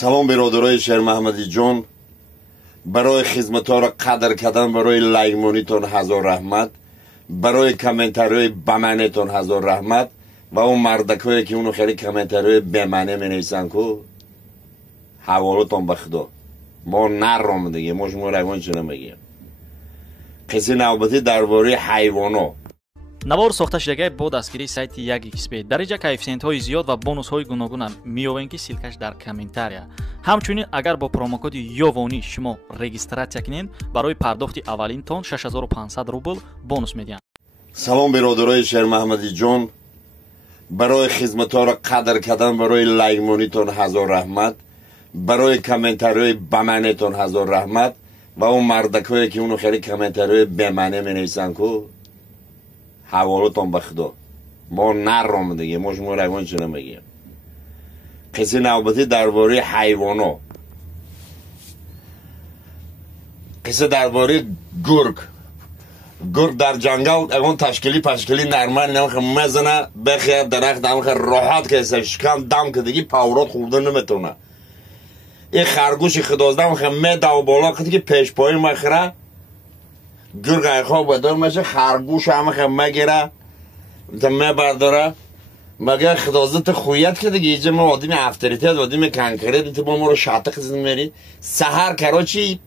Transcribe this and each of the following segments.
سلام برادرای شیر محمدی جان. برای خدمت‌ها را قدر کردن، برای لایک هزار رحمت، برای کامنت‌های بمانیتون هزار رحمت و اون مردکایی که اونو خیلی کامنت‌های بمانه می‌نویسن کو حوالتون به خدا. ما نرم دیگه، ما شما روان چه نمیگیم. قصه نوبتی درباره حیوانات. навор сохта шудагии бо дастгирии сайти 1xbet дар инҷа коэффициентҳои зиёд ва бонусҳои гуногунам меёбем ки силкаш дар комментария. ҳамчунин агар бо промокоди ёвонӣ шумо регистратсия кунед барои пардохти аввалин тон 6500 рубл бонус медиҳанд. салом биродарои шер маҳмади ҷон. барои хизматҳоро қадр кардан, барои лайкмонитон ҳазор раҳмат, барои комментарҳои баманетон ҳазор раҳмат ва он мардакое ки уну хеле комментарҳои бемаъне менависанд ку ҳаволатон ба худо. мо нарром диге, мо шумо равон чӣ намегӯем. қисси навбатӣ дарбораи ҳайвонот. қисса дарбораи гург. گرگ در جنگل اون تشکیلی نرمال نمیخواد مزنه بخیر درخت نمیخواد راحت که شکم دم که دیگه پاورات خورده نمیتونه. این خرگوش خدازده میخواد میده و بالا که دیگه پیش پایی میخوره گرگ ایخواه بدار میشه خرگوش هم میخواد میگیره میبرداره مگه خدازده خویت که دیگه ایجا ما آدم افتریتیت و آدم کنکریت تو با ما رو شاطق زن میری سهر کراچی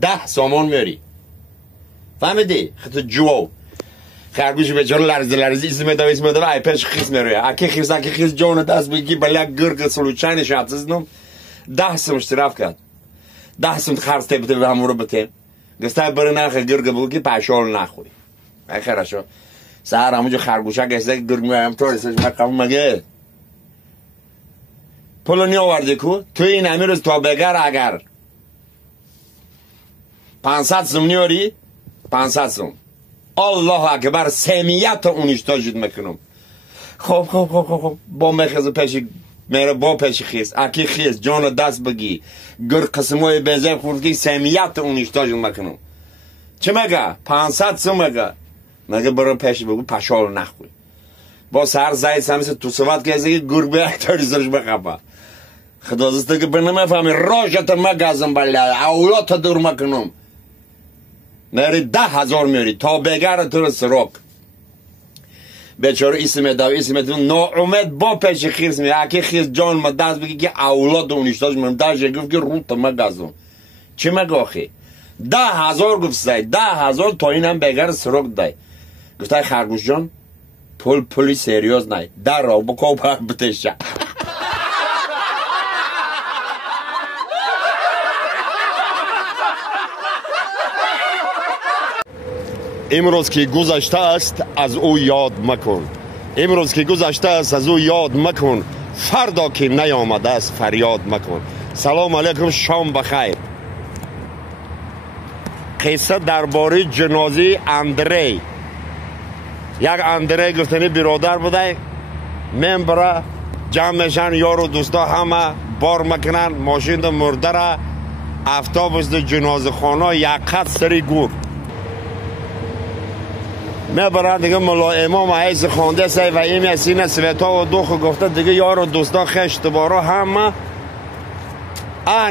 10 سامان میاری فهمیدی؟ خط جواب خرگوش بیچاره لرزه اسم میده ای پیش خیس میروه اکی خیس جان دست بگی بله گرگ سلوچانی شاتزنم 10 سم اشتراف کرد 10 سم خرج تبته به همون رو بته گسته بره نخ گرگ بگی پاشال نخوری ای خیرشو سهر همونجا خرگوشه گسته گرگ میام تو رسش مقام مگه پولونی آوردی کو تو این امیروز تا بگر اگر 500 سم نیاری 500 سوم الله اکبر سمیت اونیشتا جد میکنم خب با مخز پیش میره با پیش خیز اکی خیز جان دست بگی گر قسمای بیزه خوردی سمیت اونیشتا جد میکنم چه مگه 500 سوم مگه برای پیش بگو پشال نخوی با سر زید سمیس تو سوات که ازگی گر به اکتاری زرش بخبا خدا زسته که بنامه فهمی راجت مگازم بله اولاد دور میکنم میری 10,000 میاری تا بگر تو سراغ بیچاره اسم دو ناامید با پیش خیز می اکی خیز جان ما دست بگی که اولاد اونیشتاش من داشت گفت که روت مگازم چی مگاخی 10,000 گفت سای 10,000 تا اینم بگر سراغ دای گفت خرگوش جان پولی سریوز نای در را بکاو پر بتشه امروز که گذشته است از او یاد مکن امروز که گذشته است از او یاد مکن فردا که نیامده است فریاد مکن. سلام علیکم شام بخیر. قصه درباره جنازه اندری. یک اندری گفتنی برادر بوده من برا جمع میشن یار و دوستا همه بار میکنن ماشین ده مرده را اتوبوس ده جنازه خانه یک قط سری گور میبرن دیگه ملا امام عیز خونده سی و ایمی سینه سویتا و دوخ گفته دیگه یار و دوستا خشت بارا همه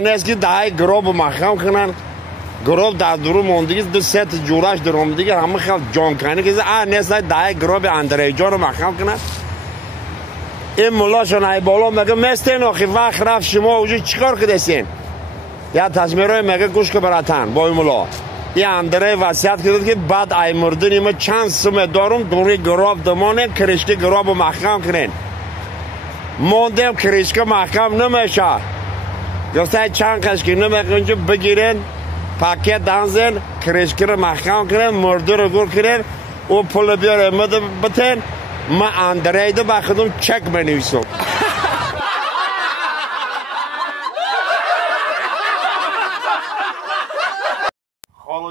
نیست که دهی گراب مخم کنن گراب در درو موندگی دو ست جورش درام دیگه همه خیلی جان کنه که نیست دهی گراب اندره جان مخم کنن این ملا شون ای بالا مگه مستین آخی وقت رفت شما اوجه چیکار کدستین یا تجمیره مگه گوش که براتن با این ملا این اندره وصیت کرد که بعد ای مردنی ما چند سمه دارم دوری گراب دمانه کرشک گراب محکم کنین موندم کرشک محکم نمیشه گفته چند کشکی نمیکنجا بگیرین پاکت دانزین کرشک رو محکم کنین مرده رو گور کنین و پول بیاره مده بتین ما اندره ده بخدم چک بنویسم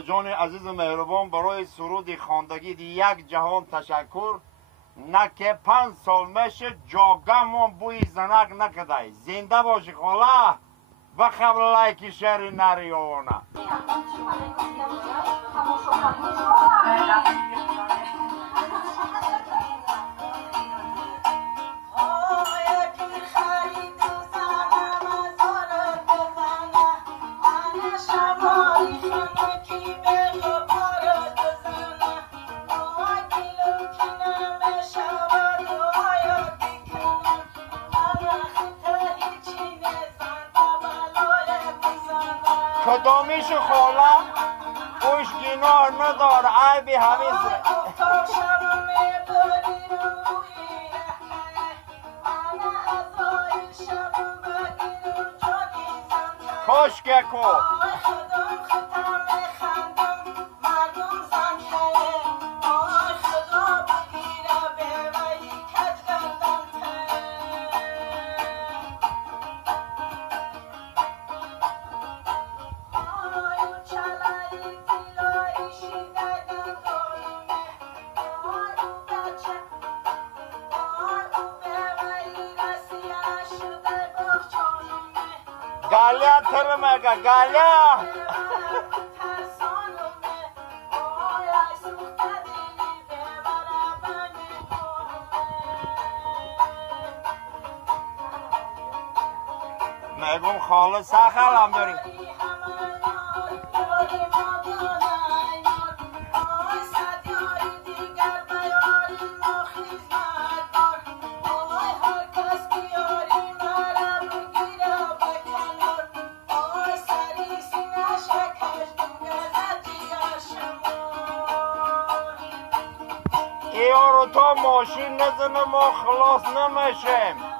جان عزیز مهربان برای سرود خواندگی یک جهان تشکر نه که 5 سال میشه جاگمون بوی زنک نکده زنده باشی خاله و خبر لایک شهر نریانه کدامیش خاله اوش گناه ندار عیبی همین کشک کو گالیا ترمگا گالیا میگم خاله سخل هم داری ایارو تا ماشین نزنه ما خلاص نمیشیم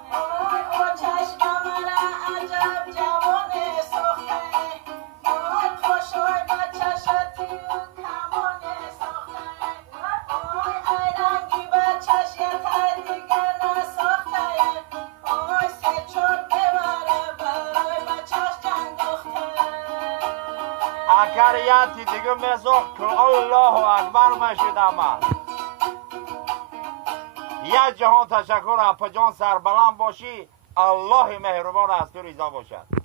اکریتی دیگه مزاق کن الله اکبر مشیدم یک جهان تشکر اپا جان سربلند باشی الله مهربان از تو رضا باشد